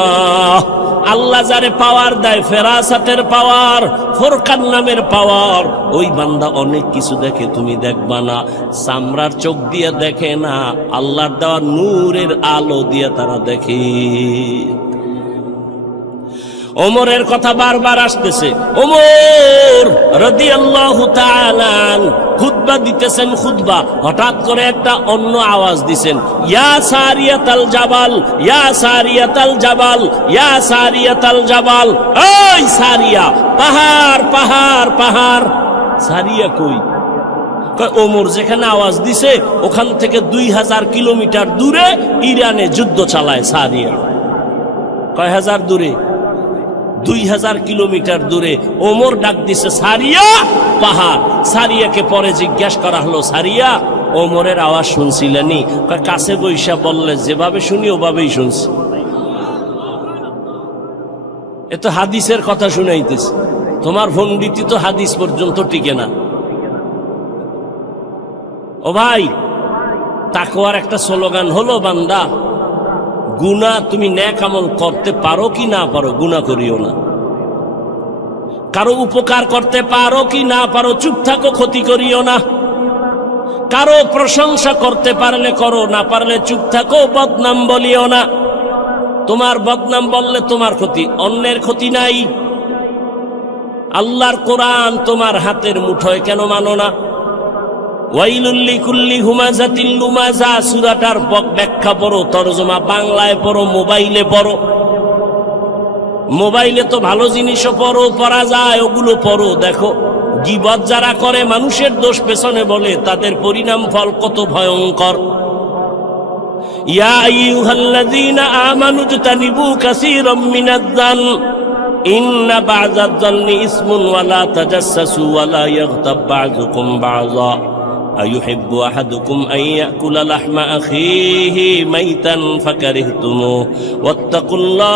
আল্লাহ যারে পাওয়ার দেয়, ফেরাসাতের পাওয়ার, ফুরকান নামের পাওয়ার, ওই বান্দা অনেক কিছু দেখে, তুমি দেখবা না। চামড়ার চোখ দিয়ে দেখে না, আল্লাহর দেওয়া নূরের আলো দিয়ে তারা দেখে। ওমরের কথা বারবার আসতেছে। ওমর রাদিয়াল্লাহু তাআলা খুতবা দিতেছেন, খুতবা হঠাৎ করে একটা অন্য আওয়াজ দিছেন, ইয়া সারিয়াতাল জাবাল, ইয়া সারিয়াতাল জাবাল, ইয়া সারিয়াতাল জাবাল। ওই সারিয়া, পাহাড় পাহাড় পাহাড়। সারিয়া কই? ওমর যেখানে আওয়াজ দিছে ওখান থেকে 2000 কিলোমিটার দূরে ইরানে যুদ্ধ চালায় সারিয়া। কয় হাজার দূরে? 2000 কিলোমিটার দূরে। ওমর ডাক দিছে সারিয়া, পাহাড়। সারিয়াকে পরে জিজ্ঞাসা করা হলো, সারিয়া ওমরের আওয়াজ শুনছিলেনি? কাছে বৈশা বললে যেভাবে শুনি ওভাবেই শুনছি। এ তো হাদিসের কথা শুনাইতেছে, তোমার ভণ্ডিতি তো হাদিস পর্যন্ত টিকে না। ও ভাই, তাকওয়ার একটা স্লোগান হলো, বান্দা গুনাহ তুমি নেক আমল করতে পারো কি না পারো, গুনাহ করিও না। কারো উপকার করতে পারো কি না পারো, চুপ থাকো, ক্ষতি করিও না। কারো প্রশংসা করতে পারলে করো, না পারলে চুপ থাকো, বদনাম বলিও না। তোমার বদনাম বললে তোমার ক্ষতি, অন্যের ক্ষতি নাই। আল্লাহর কোরআন তোমার হাতের মুঠোয় কেন মানো না? ওয়াইলুল লিকুল্লি হুমাযাতিল লুমাযা সূরাটার ব্যাখ্যা পড়ো, তরজমা বাংলায় পড়ো, মোবাইলে পড়ো। মোবাইলে তো ভালো জিনিসও পড়ো, পড়া যায়, ওগুলো পড়ো, দেখো। গীবত যারা করে, মানুষের দোষ পেছনে বলে, তাদের পরিণাম ফল কত ভয়ঙ্কর। ইয়া আইয়ুহাল্লাযীনা আমানু ইজতানিবু কাসীরাম মিনায-যান ইন্না বা'যায-যান্নি ইসমুন ওয়া লা তাজাসসাসু ওয়া লা ইয়াগতাব বা'যুকুম বা'যা আইয়ুহিব্বু আহাদুকুম আন ইয়াকুলা লাহমা আখিহি মাইতান ফাকারিহতুমুহু ওয়াত্তাকুল্লাহ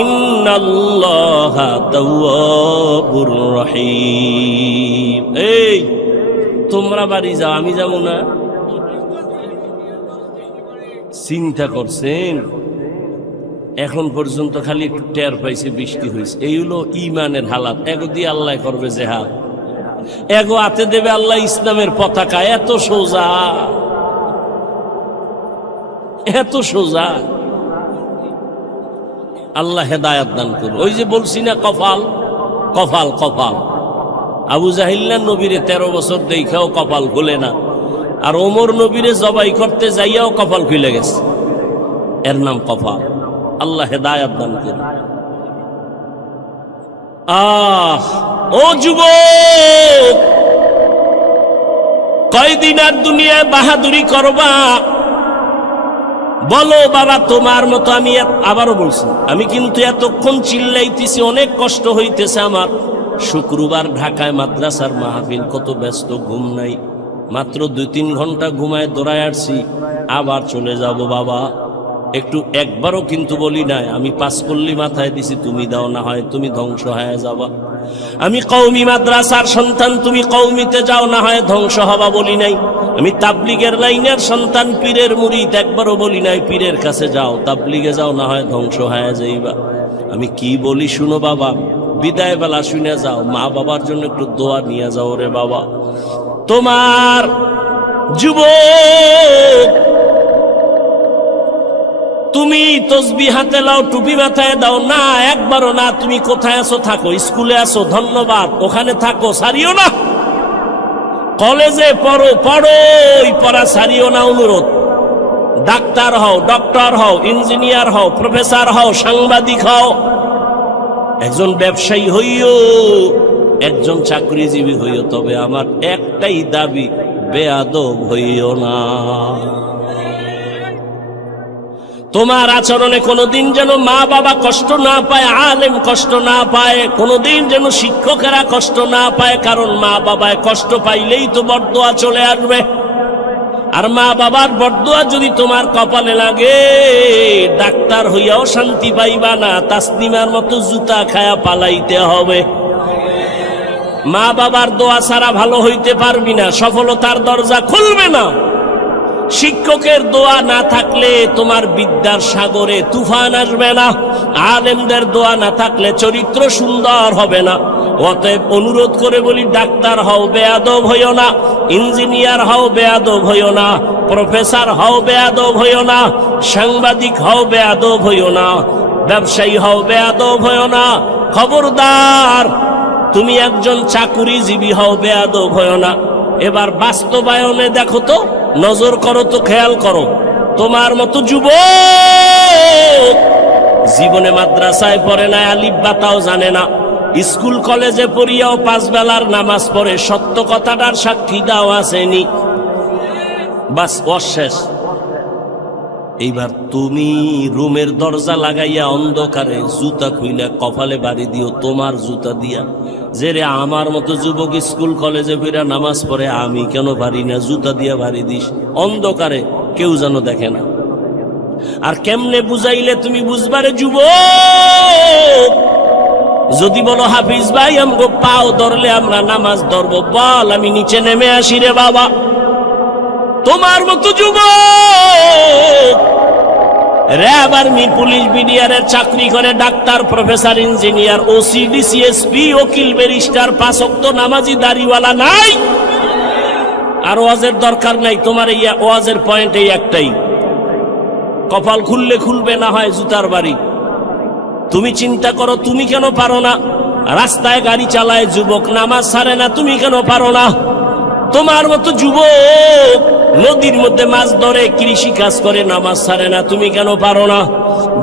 ইন্নাল্লাহা তাওয়াবুর রহিম। এই তোমরা বাড়ি যাও, আমি যাবো না? চিন্তা করছেন? এখন পর্যন্ত খালি একটু টের পাইছে বৃষ্টি হয়েছে। এই হলো ইমানের হালাত। এগো দিয়ে আল্লাহ করবে জেহাদ, এগো হাতে দেবে আল্লাহ ইসলামের পতাকা। এত সোজা, এত সোজা। আল্লাহ হেদায়াত দান করুন। ওই যে বলছি না, কপাল কপাল কপাল। আবু জাহিল্লা নবীরে 13 বছর দেখাও কপাল খুলে না, আর ওমর নবীরে জবাই করতে যাইয়াও কপাল খুলে গেছে। এর নাম কপাল। আল্লাহ হেদায়াত দান করুন। ও যুবক, কয়দিন আর দুনিয়ায় বাহাদুরি করবা? বলো বাবা, তোমার মতো আমি আবারও বলছি, আমি কিন্তু এতক্ষণ চিল্লাইতেছি, অনেক কষ্ট হইতেছে আমার। শুক্রবার ঢাকায় মাদ্রাসার মাহফিল, কত ব্যস্ত, ঘুম নাই। মাত্র 2-3 ঘন্টা ঘুমায় দৌড়ায় আসছি, আবার চলে যাব বাবা। একটু একবারও কিন্তু বলি নাই আমি 5 কল্লি মাথায় দিছি, তুমি দাও, না হয় তুমি ধ্বংস হয়ে যাবা। আমি কওমি মাদ্রাসার সন্তান, তুমি কওমিতে যাও, না হয় ধ্বংস হবা বলি নাই। আমি তাবলিগের লাইনের সন্তান, পীরের মুরিদ, একবারও বলি নাই পীরের কাছে যাও, তাবলিগে যাও, না হয় ধ্বংস হয়ে যাইবা। আমি কি বলি শুনো বাবা, বিদায় বেলা শুনে যাও, মা বাবার জন্য একটু দোয়া নিয়ে যাও রে বাবা। তোমার যুবক, তুমি তসবিহ হাতে লাও, টুপি মাথায় দাও না, একবারও না। তুমি কোথায় আছো থাকো, স্কুলে আছো ধন্যবাদ, ওখানে থাকো, সারিও না। কলেজে পড়ো, পড়োই, পড়া সারিও না, অনুরোধ। ডাক্তার হও, ডক্টর হও, ইঞ্জিনিয়ার হও, প্রফেসর হও, সাংবাদিক হও, একজন ব্যবসায়ী হইও, একজন চাকরিজীবী হইও, তবে আমার একটাই দাবি, বেয়াদব হইও না। তোমার আচরণে কোনোদিন যেন মা বাবা কষ্ট না পায়, আলেম কষ্ট না পায়, কোনোদিন যেন শিক্ষকেরা কষ্ট না পায়। কারণ মা বাবায় কষ্ট পাইলেই তো বরদোয়া চলে আসবে, আর মা বাবার বরদোয়া যদি তোমার কপালে লাগে, ডাক্তার হইয়াও শান্তি পাইবা না, তাসনিমার মতো জুতা খায়া পালাইতে হবে। মা বাবার দোয়া ছাড়া ভালো হইতে পারবি না, সফলতার দরজা খুলবে না। শিক্ষকের দোয়া না থাকলে তোমার বিদ্যার সাগরে তুফান আসবে না। আলেমদের দোয়া না থাকলে চরিত্র সুন্দর হবে না। অতএব অনুরোধ করে বলি, ডাক্তার হও, বেয়াদব হইও না। ইঞ্জিনিয়ার হও, বেয়াদব হইও না। প্রফেসর হও, বেয়াদব হইও না। সাংবাদিক হও, বেয়াদব হইও না। ব্যবসায়ী হও, বেয়াদব হইও না। খবরদার, তুমি একজন চাকুরিজীবী হও, বেয়াদব হইও না। এবার বাস্তবায়নে দেখো তো, নজর করো তো, খেয়াল করো। তোমার মতো যুবক জীবনে মাদ্রাসায় পড়ে না, আলিফ বাতাও জানে না, স্কুল কলেজে পড়িয়াও 5 বেলার নামাজ পড়ে, সত্য কথাটার সাক্ষী দাও আসেনি, বাস অশেষ। এইবার তুমি রুমের দরজা লাগাইয়া অন্ধকারে জুতা খুইলা কপালে বাড়ি দিও, তোমার জুতা দিয়া, যে রে আমার মতো যুবক স্কুল কলেজে ফিরা নামাজ পড়ে, আমি কেন পারি না, জুতা দিয়া বাড়ি দিস অন্ধকারে, কেউ যেন দেখে না। আর কেমনে বুঝাইলে তুমি বুঝবারে যুবক? যদি বলো হাফিজ ভাই আমগো পাও ধরলে আমরা নামাজ ধরবো, বল আমি নিচে নেমে আসি রে বাবা। তোমার মতো যুবক র্যাব, আর্মি, পুলিশ, বিডিআরের চাকরি করে, doctor, professor, engineer, OC, DC, SP, উকিল, ব্যারিস্টার, 5 ওয়াক্ত নামাজি, দাড়িওয়ালা নাই। আর ওয়াজের দরকার নাই তোমার, এই ওয়াজের পয়েন্ট এই একটাই, কপাল খুললে খুলবে, না হয় জুতার বাড়ি। তুমি চিন্তা করো, তুমি কেন পারো না? রাস্তায় গাড়ি চালায় যুবক, নামাজ ছাড়ে না, তুমি কেন পারো না? তোমার মতো যুবক নদীর মধ্যে মাছ ধরে, কৃষি কাজ করে, নামাজ ছাড়ে না, তুমি কেন পারো না?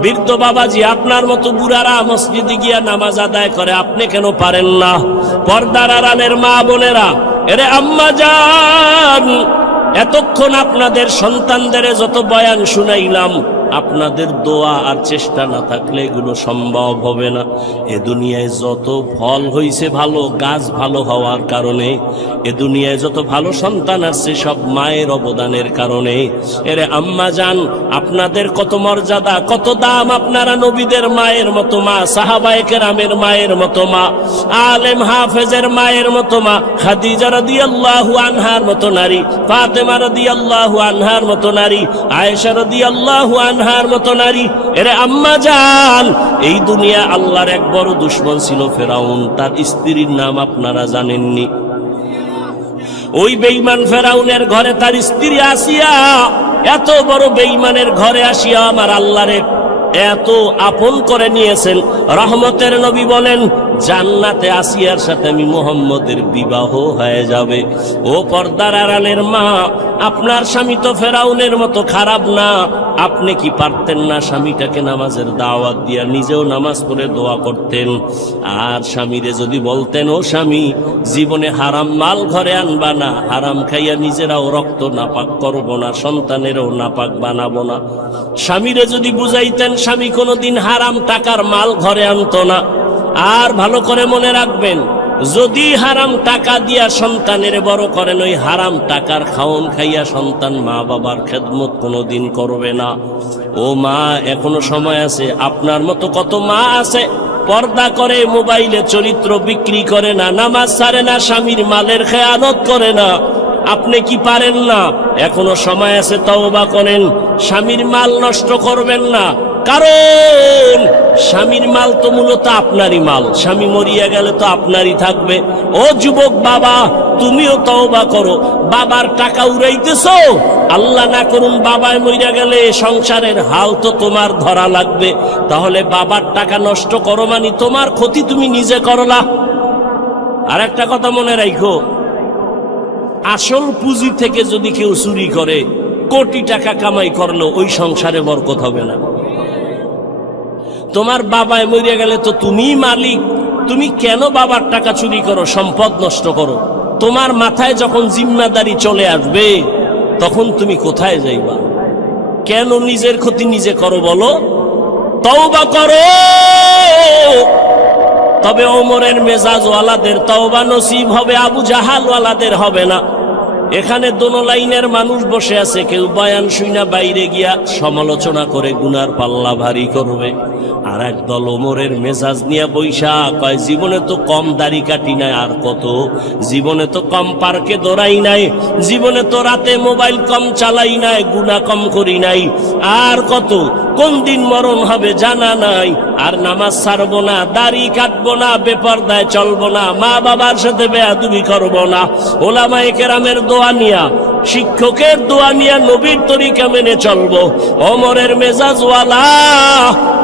বৃদ্ধ বাবাজি আপনার মতো বুড়ারা মসজিদে গিয়া নামাজ আদায় করে, আপনি কেন পারেন না? পর্দার আড়ালের মা বোনেরা, এরে আম্মা জান, এতক্ষণ আপনাদের সন্তানদের যত বয়ান শুনাইলাম, আপনাদের দোয়া আর চেষ্টা না থাকলে এগুলো সম্ভব হবে না। এ দুনিয়ায় যত ফল হইছে ভালো, গাছ ভালো হওয়ার কারণে, এ দুনিয়ায় যত ভালো সন্তান আসছে সব মায়ের অবদানের কারণে। এরে আম্মা জান, আপনাদের কত মর্যাদা, কত দাম। আপনারা নবীদের মায়ের মতো মা, সাহাবায়ে কেরামের মায়ের মতো মা, আলেম হাফেজের মায়ের মতো মা, খাদিজা রাদিয়াল্লাহু আনহার মতো নারী, ফাতেমা রাদিয়াল্লাহু আনহার মতো নারী, আয়েশা রাদিয়াল্লাহু আনহার মতো নারী। এরে আম্মা জান, এই দুনিয়া আল্লাহর এক বড় দুশমন ছিল ফেরাউন। তার স্ত্রীর নাম আপনারা জানেননি? ওই বেঈমান ফেরাউনের ঘরে তার স্ত্রী আসিয়া, এত বড় বেঈমানের ঘরে আসিয়া আমার আল্লাহরে এত আপন করে নিয়েছেন। রহমতের নবী বলেন, জান্নাতে আসিয়ার সাথে আমি মুহাম্মদের বিবাহ হয়ে যাবে। ও পর্দার আড়ালের মা, আপনার স্বামী তো ফেরাউনের মতো খারাপ না। আপনি কি পারতেন না স্বামীটাকে নামাজের দাওয়াত দিয়া নিজেও নামাজ পড়ে দোয়া করতেন? আর স্বামীরে যদি বলতেন, ও স্বামী, জীবনে হারাম মাল ঘরে আনবা না, হারাম খাইয়া নিজেরাও রক্ত নাপাক করবো না, সন্তানেরও নাপাক বানাবো না। স্বামীরে যদি বুঝাইতেন, স্বামী কোনোদিন হারাম টাকার মাল ঘরে আনতো না। আর ভালো করে মনে রাখবেন, যদি হারাম টাকা দিয়া সন্তানের বড় করেন, ওই হারাম টাকার খাওন খাইয়া সন্তান মা বাবার খেদমত কোনোদিন করবে না। ও মা, এখনো সময় আছে। আপনার মতো কত মা আছে পর্দা করে, মোবাইলে চরিত্র বিক্রি করে না, নামাজ ছাড়ে না, স্বামীর মালের খেয়ানত করে না। আপনি কি পারেন না? এখনো সময় আছে, তওবা করেন। স্বামীর মাল নষ্ট করবেন না, কারণ স্বামীর মাল তো মূলত আপনারই মাল। স্বামী মরিয়া গেলে তো আপনারই থাকবে। ও যুবক বাবা, তুমিও তওবা করো। বাবার টাকা উড়াইতেছো, আল্লাহ না করুন বাবায় মরিয়া গেলে সংসারের হাল তো তোমার ধরা লাগবে। তাহলে বাবার টাকা নষ্ট করো মানে তোমার ক্ষতি তুমি নিজে করলা। আর একটা কথা মনে রাখো, আসল পুঁজি থেকে যদি কেউ চুরি করে, কোটি টাকা কামাই করলো, ওই সংসারে বরকত হবে না। তোমার বাবায় মরিয়া গেলে তো তুমিই মালিক। তুমি কেন বাবার টাকা চুরি করো, সম্পদ নষ্ট করো? তোমার মাথায় যখন জিম্মাদারি চলে আসবে, তখন তুমি কোথায় যাইবা? কেন নিজের ক্ষতি নিজে করো বলো? তওবা করো। তবে ওমরের মেজাজ ওয়ালাদের তওবা নসিব হবে, আবু জাহাল ওয়ালাদের হবে না। এখানে দোনো লাইনের মানুষ বসে আছে, কেউ বয়ান শুইনা বাইরে গিয়া সমালোচনা করে গুনার পাল্লা ভারী করবে, আর একদল ওমরের মেজাজ নিয়ে বৈশা কয়, জীবনে তো কম দাড়ি কাটি নাই, আর কত, জীবনে তো কম পার্কে দৌড়াই নাই, জীবনে তো রাতে মোবাইল কম চালাই নাই, গুনাহ কম করি নাই, আর কত, কোন দিন মরণ হবে জানা নাই, আর নামাজ ছাড়বো না, দাড়ি কাটবো না, বেপরদায় চলবো না, মা বাবার সাথে বেয়াদবি করবো না, ওলামায়ে কেরামের দোয়া নিয়া, শিক্ষকের দোয়া নিয়া নবীর তরিকা মেনে চলবো। ওমরের মেজাজ ওয়ালা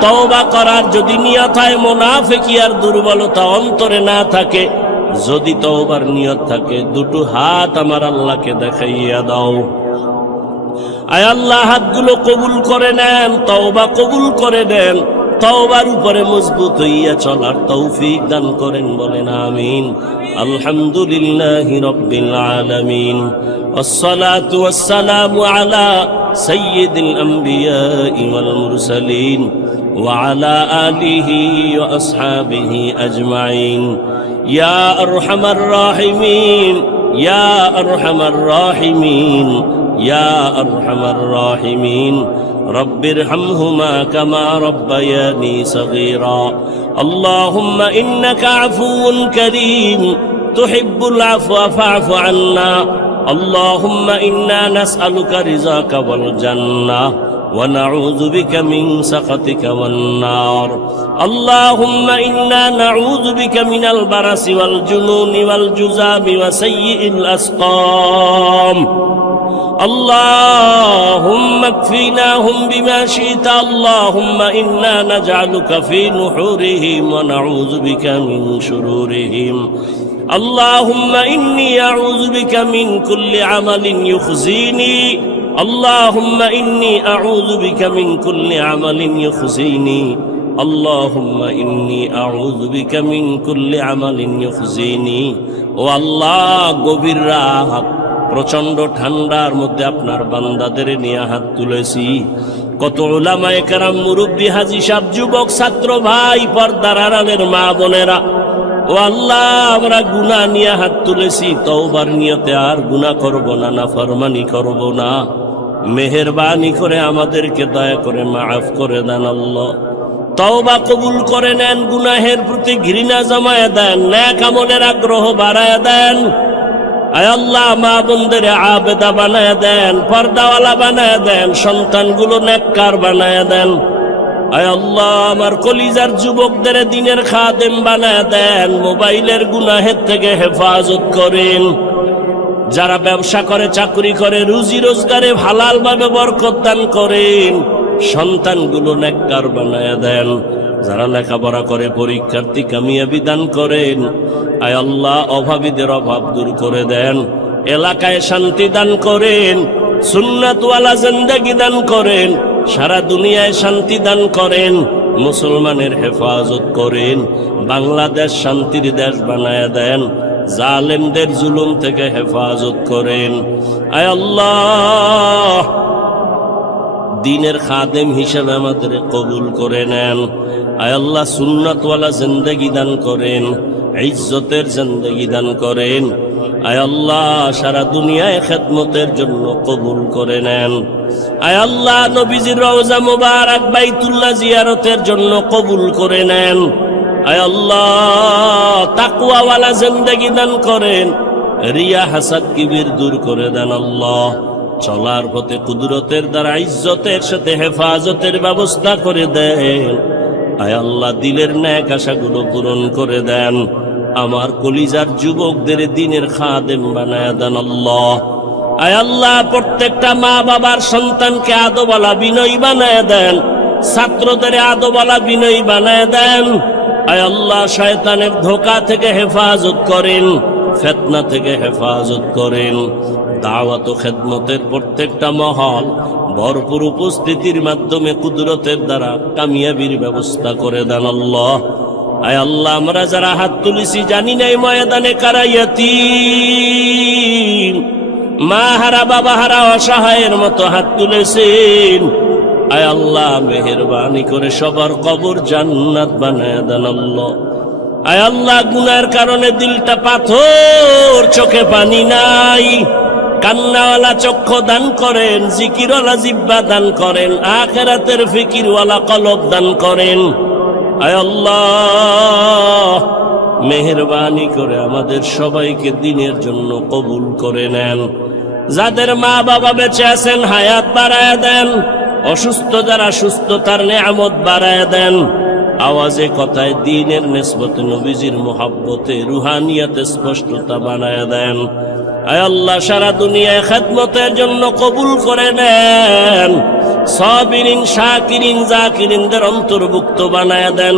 তওবা করার যদি নিয়ত হয়, মুনাফিকি আর দুর্বলতা অন্তরে না থাকে, যদি তওবার নিয়ত থাকে, দুটো হাত আমার আল্লাহকে দেখাইয়া দাও। আয় আল্লাহ, হাতগুলো কবুল করে নেন, তওবা কবুল করে নেন, তওবার উপরে মজবুত হইয়া চলার তৌফিক দান করেন, বলেন আমিন। আলহামদুলিল্লাহি রাব্বিল আলামিন, والصلاة والسلام على سيد الأنبياء والمرسلين وعلى آله وأصحابه أجمعين. يا أرحم الراحمين، يا أرحم الراحمين، يا أرحم الراحمين، رب ارحمهما كما ربياني صغيرا. اللهم إنك عفو كريم تحب العفو فاعف عنا. اللهم إنا نسألك رضاك والجنة ونعوذ بك من سخطك والنار. اللهم إنا نعوذ بك من البرص والجنون والجذام وسيء الأسقام. اللهم اكفيناهم بما شئت. اللهم إنا نجعلك في نحورهم ونعوذ بك من شرورهم. اللهم إني أعوذ بك من كل عمل يخزيني. اللهم إني أعوذ بك من كل عمل يخزيني. اللهم إني أعوذ بك من كل عمل يخزيني. والله গভীর রাত, প্রচন্ড ঠান্ডার মধ্যে আপনার বান্দাদের নিয়ে হাত তুলেছি। কত উলামায়ে কেরাম, মুরব্বী, হাজী সাহেব, যুবক, ছাত্র ভাই, পর্দার আড়ালের মা বোনেরা, ও আল্লাহ, আমরা গুনাহ নিয়ে হাত তুলেছি, তওবার নিয়তে আর গুনাহ করব না, নাফরমানি করব না। মেহেরবানি করে আমাদেরকে দয়া করে মাফ করে দেন আল্লাহ। তওবা কবুল করে নেন, গুনাহের প্রতি ঘৃণা জমায়ে দেন, নেক আমলের আগ্রহ বাড়ায় দেন। আয় আল্লাহ, মা বোনদের আবেদা বানায় দেন, পর্দাওয়ালা বানায় দেন, সন্তানগুলো নেককার বানায় দেন। আয় আল্লাহ, আমার কলিজার যুবকদের দিনের খাদেম বানায় দেন, মোবাইলের গুনাহের থেকে হেফাজত করেন। যারা ব্যবসা করে, চাকরি করে, রুজি রোজগারে হালাল ভাবে বরকত দান করেন, সন্তানগুলো নেককার বানায় দেন। যারা লেখাপড়া করে, পরীক্ষার্থী কামিয়াবি দান করেন। আয় আল্লাহ, অভাবীদের অভাব দূর করে দেন, এলাকায় শান্তি দান করেন, সুন্নাতওয়ালা জিন্দেগি দান করেন, সারা দুনিয়ায় শান্তি দান করেন, মুসলমানের হেফাজত করেন, বাংলাদেশ শান্তির দেশ বানায় দেন, জালেমদের জুলুম থেকে হেফাজত করেন। আয় আল্লাহ, দ্বীনের খাদেম হিসেবে আমাদের কবুল করে নেন। আয় আল্লাহ, সুন্নাতওয়ালা জিন্দেগি দান করেন, ইজ্জতের জিন্দেগি দান করেন। আয় আল্লাহ, সারা দুনিয়ায় খেদমতের জন্য কবুল করে নেন। আয় আল্লাহ, নবীজির রওজা মুবারক বাইতুল্লাহ জিয়ারতের জন্য কবুল করে নেন। আয় আল্লাহ, তাকওয়াওয়ালা জিন্দেগি দান করেন, রিয়া হাসাদ কিবির দূর করে দেন আল্লাহ। চলার পথে কুদরতের দ্বারা ইজ্জতের সাথে হেফাজতের ব্যবস্থা করে দেন। আয় আল্লাহ, দিলের ন্যাক আশাগুলো পূরণ করে দেন। আমার কলিজার যুবকদের দিনের খাদেম বানায় দেন আল্লাহ। আয় আল্লাহ, প্রত্যেকটা মা বাবার সন্তানকে আদওয়ালা বিনয়ী বানায় দেন, ছাত্রদের আদওয়ালা বিনয়ী বানায় দেন। আয় আল্লাহ, শয়তানের ধোঁকা থেকে হেফাজত করেন, ফিতনা থেকে হেফাজত করেন। দাওয়াত ও খেদমতের প্রত্যেকটা মহল ভরপুর উপস্থিতির মাধ্যমে কুদরতের দ্বারা কামিয়াবির ব্যবস্থা করে দেন আল্লাহ। আয় আল্লাহ, আমরা যারা হাত তুলেছি জানি নাই ময়দানে কারা ইয়াতীম, মা হারা, বাবা হারা, অসহায়ের মতো হাত তুলেছেন। আয় আল্লাহ, মেহেরবানি করে সবার কবর জান্নাত বানায় দেন আল্লাহ। আয় আল্লাহ, গুনার কারণে দিলটা পাথর, চোখে পানি নাই, কান্নাওয়ালা চক্ষু দান করেন, জিকিরওয়ালা জিহ্বা দান করেন, আখিরাতের ফিকিরওয়ালা কলব দান করেন। আয় আল্লাহ, মেহেরবানি করে আমাদের সবাইকে দিনের জন্য কবুল করে নেন। যাদের মা বাবা বেঁচে আছেন হায়াত বাড়ায় দেন, অসুস্থ যারা সুস্থতার নেয়ামত বাড়ায় দেন। আওয়াজে কথায় দ্বীনের নিসবতে নবীজির মুহাব্বতে রুহানিয়াতে স্পষ্টতা বানায় দেন। আয় আল্লাহ, সারা দুনিয়ায় খেদমতের জন্য কবুল করে নেন। সাবিরিন, শাকিরিন, জাকিরিনদের অন্তর্ভুক্ত বানায় দেন।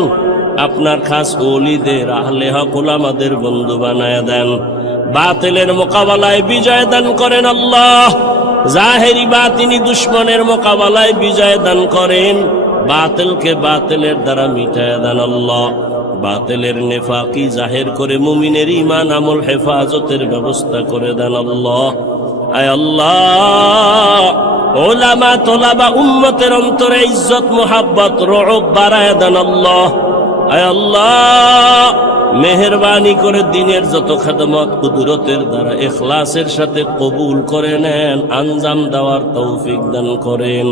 আপনার খাস ওলিদের, আহলে হক উলামাদের বন্ধু বানায় দেন। বাতিলের মোকাবেলায় বিজয় দান করেন আল্লাহ। জাহেরি বাতিনি দুশ্মনের মোকাবেলায় বিজয় দান করেন। বাতিলকে বাতিলের দ্বারা মিটায় দেন আল্লাহ। বাতিলের নেফাকি জাহের করে মুমিনের ঈমান আমল হেফাজতের ব্যবস্থা করে দেন আল্লাহ। আয় আল্লাহ, ওলামা তোলাবা উম্মতের অন্তরে ইজ্জত মুহাব্বত রউব বাড়ায় দেন আল্লাহ। আয় আল্লাহ, মেহেরবানি করে দিনের যত খেদমত কুদরতের দ্বারা ইখলাসের সাথে কবুল করে নেন, আঞ্জাম দেওয়ার তৌফিক দান করেন।